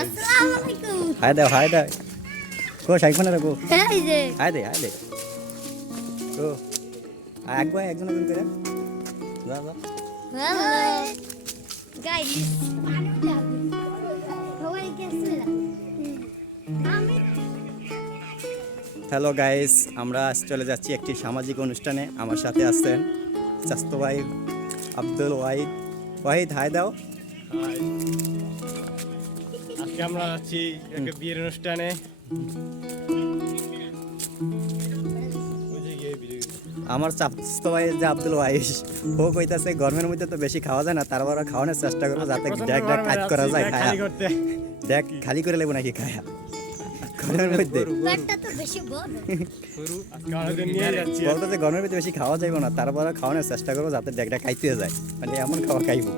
আসসালামু আলাইকুম। হাই দাও কো সাইফোনে রাখো এই যে হাই দে কো একবার একজন করে যা হ্যালো গাইস সবাই কেমন আমি হ্যালো গাইস, আমরা আজ চলে যাচ্ছি একটি সামাজিক অনুষ্ঠানে। আমার সাথে আছেন চাস্তো ভাই আব্দুল ওয়াহিদ। হাই দাও। আজকে আমরা যাচ্ছি একটা বিয়ের অনুষ্ঠানে। আমার চাস্তো ভাই যে আব্দুল ওয়াহিদ, ও কইতাছে গরমের মধ্যে তো বেশি খাওয়া যায় না, তারপর খাওয়ানোর চেষ্টা করবো যাতে ড্যাক কাজ করা যায়। খায়া ড্যাক খালি করে লেবো নাকি খায়া গরমের মধ্যে পেটটা তো বেশি বড় বলতেছে গরমের মধ্যে বেশি খাওয়া যাইব না, তারপর খাওয়ানোর চেষ্টা করবো যাতে ড্যাকটা খাইতে যায়, মানে এমন খাওয়া খাইবো।